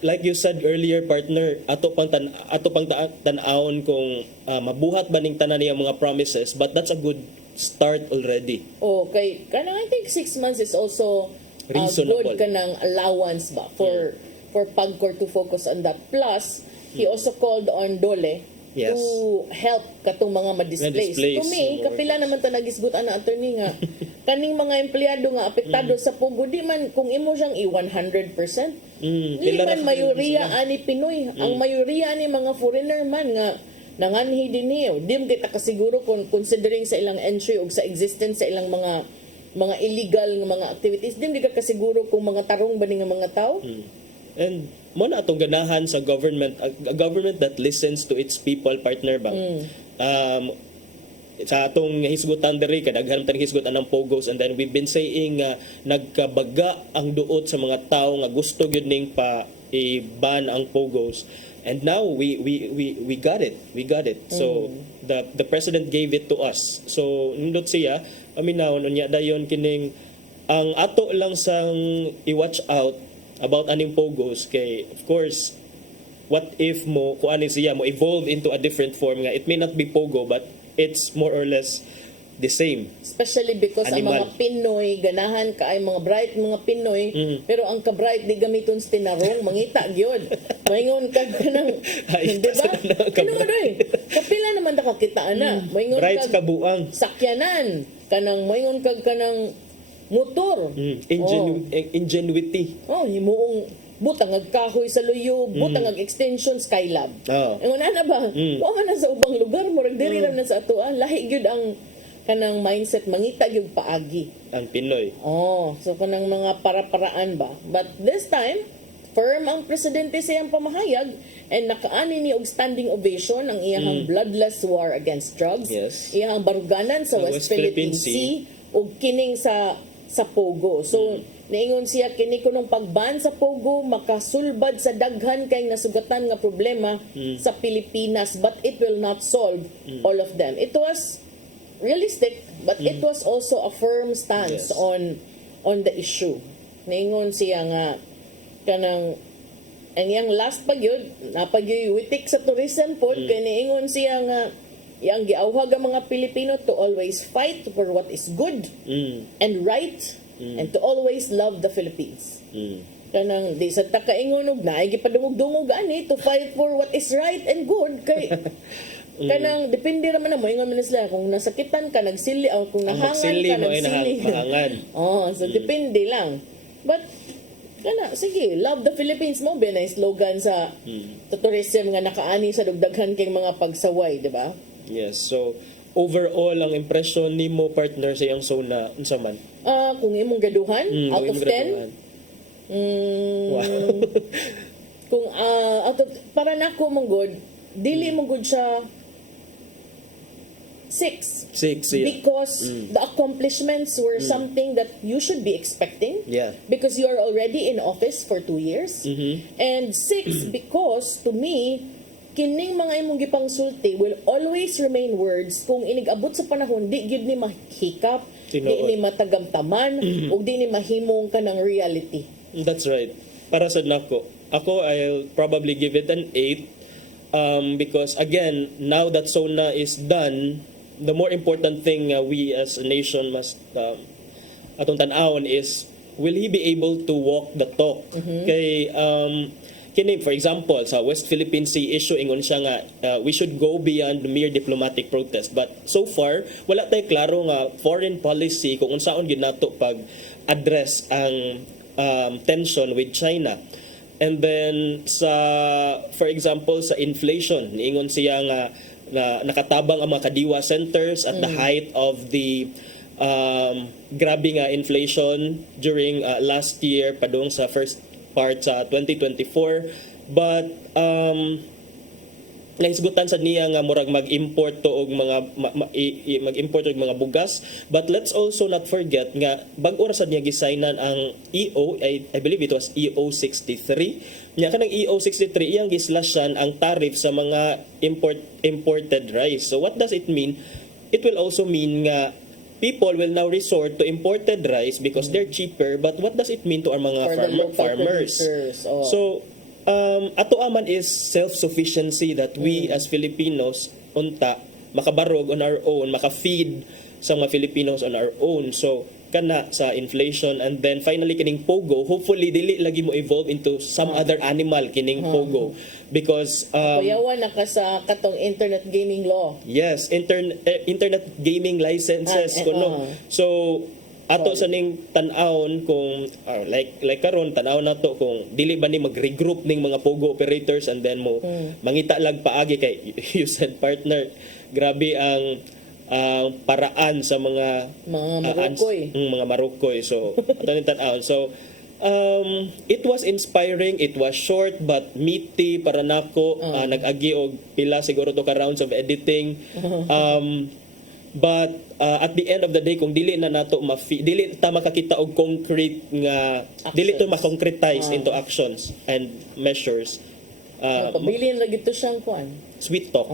like you said earlier, partner, ato pang tan-awon kung mabuhat ba ning tanan niyang mga promises, but that's a good start already. Okay, kanang I think 6 months is also reasonable. Good kanang allowance ba for PAGCOR to focus on that. Plus, he also called on DOLE to help katong mga ma-displace. To me, kapila naman ta nagisgutan na attorney nga kaning mga empleyado nga apektado sa pogo, di man kung imo siyang i-100%, di man mayoriya ani Pinoy. Ang mayoriya ani mga foreigner man nga nanganhi din niyo. Di mo kita kasiguro kung considering sa ilang entry o sa existence sa ilang mga mga illegal nga mga activities, di ka kasiguro kung mga tarong ba ni nga mga tao. And mo na atong ganahan sa government, a government that listens to its people, partner bang. Sa atong hisgutan diri kadaghan tang hisgutan ng pogos, and then we've been saying nagkabaga ang duot sa mga tao nga gusto gyud ning pa i-ban ang pogos, and now we got it, so the president gave it to us, so nindot siya aminaw unya dayon kining ang ato lang sang i-watch out about aning pogos kay of course what if mo kuan siya mo evolve into a different form nga it may not be pogo but it's more or less the same. Especially because ang Animal. mga Pinoy, ganahan ka ay mga bright mga Pinoy, pero ang ka-bright di gamiton sa tinarong, mangita gyud. Maingon ka kanang, di ba? Ano mo doy? Kapila naman nakakitaan na. Maingon Bright ka kabuang. sakyanan, kanang maingon ka kanang motor. Ingenuity. Himuong butang agkahoy sa luyo, butang ag extension Skylab. Ingon na ba? Wa man na sa ubang lugar mo, diri ra na sa atoan, lahi gyud ang kanang mindset, mangita gyud paagi ang Pinoy. So kanang mga para-paraan ba, but this time firm ang presidente sa iyang pamahayag and nakaani ni og standing ovation ang iyang bloodless war against drugs, iyang baruganan sa West Philippine Sea ug kining sa Pogo. So niingon siya kini kunong pagban sa Pogo makasulbad sa daghan kay nasugatan nga problema sa Pilipinas, but it will not solve all of them. It was realistic, but it was also a firm stance on the issue. Niingon siya nga kanang ang yang last pagyud napagyoy witik sa tourism pod kay niingon siya nga yang giawhag ang mga Pilipino to always fight for what is good and right and to always love the Philippines. Kanang di sa takaingon og naay gipadungog-dungog ani to fight for what is right and good kay kanang depende naman na mo ingon man sila kung nasakitan ka nagsili o kung nahangan ka nagsili. So depende lang. But kana sige, love the Philippines mo ba na slogan sa tourism nga nakaani sa dugdaghan kay mga pagsaway, di ba? Yes. So overall ang impression nimo partner sa iyang zona unsa man? Kung imong graduhan out of 10, kung out of, para nako mong good, dili mong good siya 6. Because the accomplishments were something that you should be expecting. Because you are already in office for 2 years. And 6, because to me, kining mga imong gipangsulti will always remain words kung inigabot sa panahon, di gyud ni mahikap, di ni matagamtaman, o di ni mahimong ka ng reality. That's right. Para sa nako, I'll probably give it an 8 because again, now that SONA is done, the more important thing we as a nation must atong tan-awon is will he be able to walk the talk? Kay kini for example sa West Philippine Sea issue ingon siya nga we should go beyond mere diplomatic protest, but so far wala tay klaro nga foreign policy kung unsaon gyud nato pag address ang tension with China. And then sa for example sa inflation niingon siya nga na nakatabang ang mga kadiwa centers at the height of the grabe nga inflation during last year padung sa first part sa 2024, but nahisgutan sa niya nga murag mag-import to og mga mag-import og mga bugas, but let's also not forget nga bag-o ra sad niya gisignan ang EO, I believe it was EO 63 nya kanang EO 63 iyang gislashan ang tariff sa mga imported rice. So what does it mean? It will also mean nga people will now resort to imported rice because they're cheaper, but what does it mean to our mga farmers? So ato aman is self-sufficiency that we as Filipinos unta makabarog on our own, maka-feed sa mga Filipinos on our own. So kana sa inflation, and then finally kining pogo, hopefully dili lagi mo evolve into some other animal kining pogo because kuyawan na ka sa katong internet gaming law. Yes, internet gaming licenses kuno. So ato sa ning tan-awon kung like karon tan-aw nato kung dili ba ni mag-regroup ning mga pogo operators and then mo mangita lag paagi kay you said partner, grabe ang paraan sa mga Marukoy. mga Marukoy. So so it was inspiring. It was short but meaty para nako. Nag-agi og pila siguro to ka rounds of editing. But at the end of the day, kung dili na nato dili ta makakita og concrete nga dili to ma-concretize into actions and measures. Pabilin lagi to siyang kuan. Sweet talk.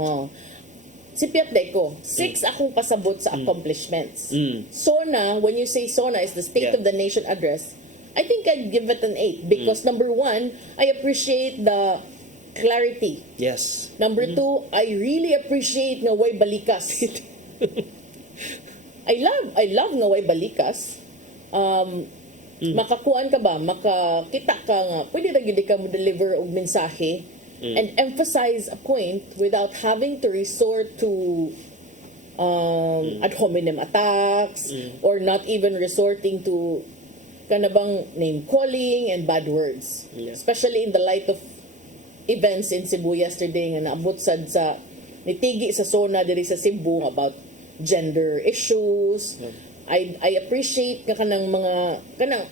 Si Piat Deco, 6 akong pasabot sa accomplishments. SONA, when you say SONA is the State of the Nation Address, I think I'd give it an 8 because number 1, I appreciate the clarity. Yes. Number 2, I really appreciate nga way balikas. I love nga way balikas. Makakuan ka ba? Makakita ka nga. Pwede na gid ka mo deliver og mensahe and emphasize a point without having to resort to ad hominem attacks or not even resorting to kanabang name calling and bad words. Especially in the light of events in Cebu yesterday nga naabot sad sa nitigi sa SONA diri sa Cebu about gender issues. I appreciate nga kanang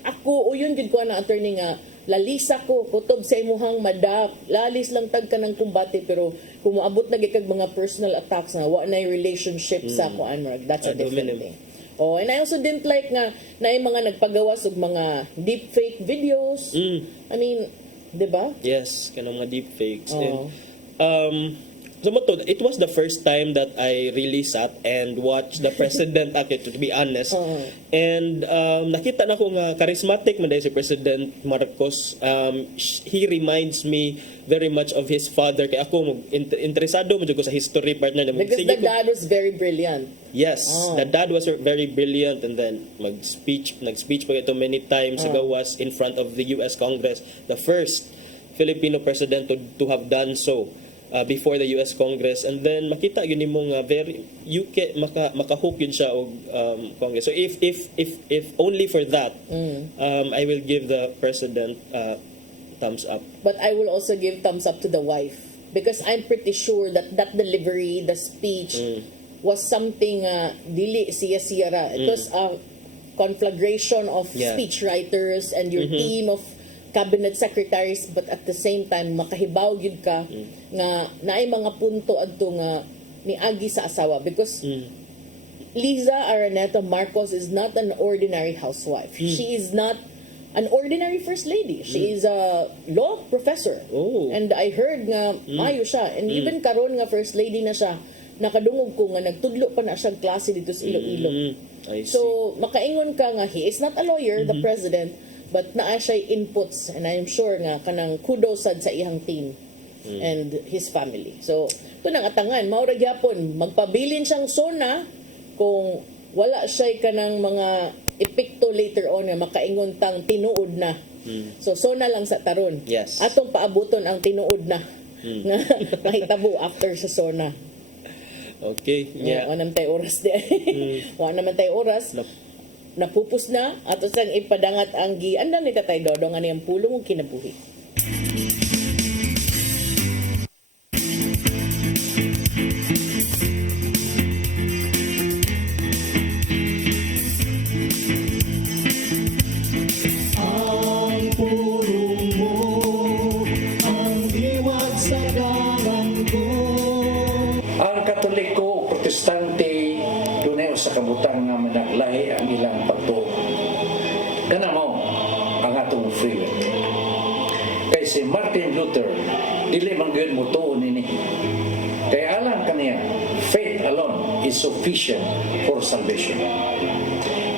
ako uyon gid ko na attorney nga lalisa ko kutob sa imuhang madak lalis lang tag kanang kumbate pero kung moabot na gid kag mga personal attacks na wa na relationship sa kuan that's a different thing. And I also didn't like nga na mga nagpagawas og mga deep fake videos. I mean, 'di ba? Yes, kanang mga deep fakes. And so it was the first time that I really sat and watched the president act, to be honest. And nakita na ko nga charismatic man si President Marcos. He reminds me very much of his father. Kaya ako interesado mo ko sa history partner na because the dad was very brilliant. Yes, the dad was very brilliant, and then nag-speech pa ito many times ago was in front of the US Congress, the first Filipino president to have done so. Before the US Congress, and then makita yun mo nga very makahook yun siya og Congress. So if only for that, I will give the president thumbs up. But I will also give thumbs up to the wife because I'm pretty sure that delivery, the speech was something dili siya ra. It was a conflagration of speech writers and your team of cabinet secretaries, but at the same time makahibaw gyud ka nga naay mga punto adto nga niagi sa asawa because Liza Araneta Marcos is not an ordinary housewife. She is not an ordinary first lady. She is a law professor. And I heard nga mayo siya, and even karon nga first lady na siya, nakadungog ko nga nagtudlo pa na siyang klase dito sa Iloilo. So makaingon ka nga he is not a lawyer, the president, but naa siya inputs, and I'm sure nga kanang kudos sad sa iyang team and his family. So, ito nang atangan, maura gyapon magpabilin siyang SONA kung wala siya kanang mga epekto later on nga makaingon tang tinuod na. So, SONA lang sa taron. Yes. Atong paabuton ang tinuod na nga mahitabo after sa SONA. Okay. Yeah. Wa naman tayo oras di. Wa naman tayo oras. Napupus na at sang ipadangat ang giandan ni Tatay Dodong ani ang pulong ug kinabuhi. Ang pulong mo, ang iwag sa dalan ko. Ang Katoliko, Protestante, dunay sa kabutang nga managlahi ang ilang pagtuo. Kana mo ang atong free will. Kay si Martin Luther, dili man gyud mo tuon nini. Kay alang kaniya, faith alone is sufficient for salvation.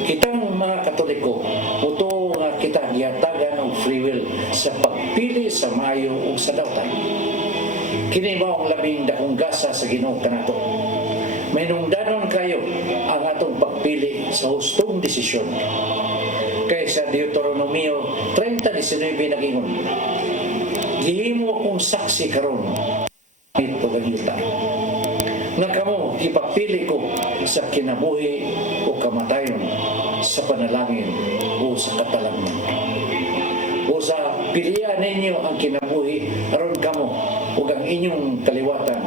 Kitang mga Katoliko, mutuo nga kita gihatagan og free will sa pagpili sa maayo ug sa dawtan. Kini mao ang labing dakong gasa sa Ginoo kanato. Mainungdanon kayo ang atong pagpili sa hustong desisyon. Kay sa Deuteronomio 30:19 nagingon, gihimo akong saksi karon ito pagangita nga kamo ipapili ko sa kinabuhi o kamatayon, sa panalangin o sa katalagman. O sa pilihan ninyo ang kinabuhi aron kamo ug ang inyong kaliwatan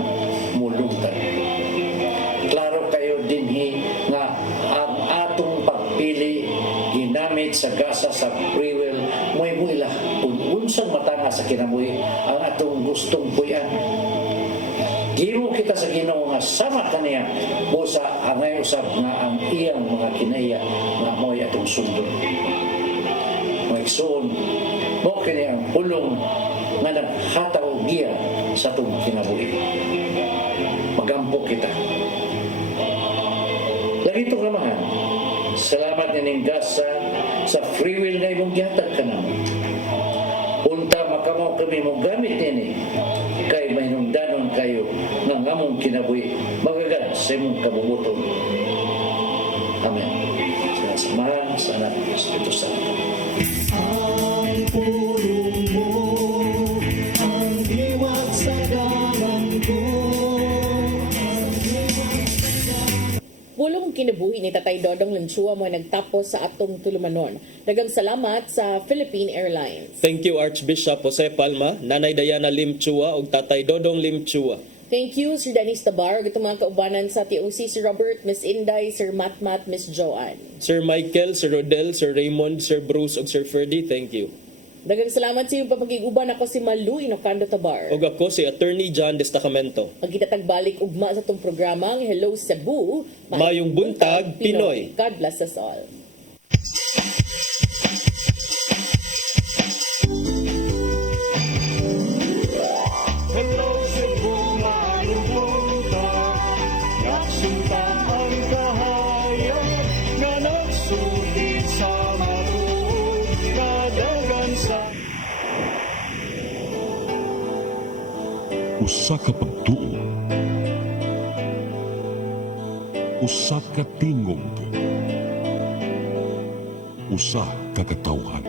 mulungtad. Klaro kayo din asa sa free will mo'y muila kung unsang matanga sa kinabuhi ang atong gustong puyan. Gimo kita sa Ginoo nga sama kaniya busa angay usab nga ang iyang mga kinaiya nga mo'y atong sundon. Maigsoon mo kini ang pulong nga naghataw giya sa atong kinabuhi. Magampok kita. Lagi itong lamahan, salamat nining gasa sa free will nga imong gihatag ka naman. Unta makamaw kami mong gamit nini kay mahinungdanon kayo nga ngamong kinabuhi magagad sa imong kabubuton. Amen. Sa samahan sa anak ng Espiritu Santo. Ang pulong mo, ang iwat sa dalan ko. Pulong kinabuhi ni Tatay Dodong Lanchua mo nagtapos sa atong tulumanon. Daghang salamat sa Philippine Airlines. Thank you Archbishop Jose Palma, Nanay Diana Lim Chua ug Tatay Dodong Lim Chua. Thank you, Sir Dennis Tabar, ug itong mga kaubanan sa TOC, Sir Robert, Miss Inday, Sir Matmat, Miss Joanne. Sir Michael, Sir Rodel, Sir Raymond, Sir Bruce ug Sir Ferdy, thank you. Daghang salamat sa iyong papakiguban. Ako si Malu Inocando Tabar. Ug ako si Attorney John Destacamento. Magkitatagbalik ugma sa itong programang Hello Cebu, Mayong Buntag, Pinoy. God bless us all. Hello Cebu, mayong buntag. Nagsunta ang kahayag nga nagsulit sa matuod kadagan sa Usa ka pagtuo, usa ka tingog, usa ka katawhan.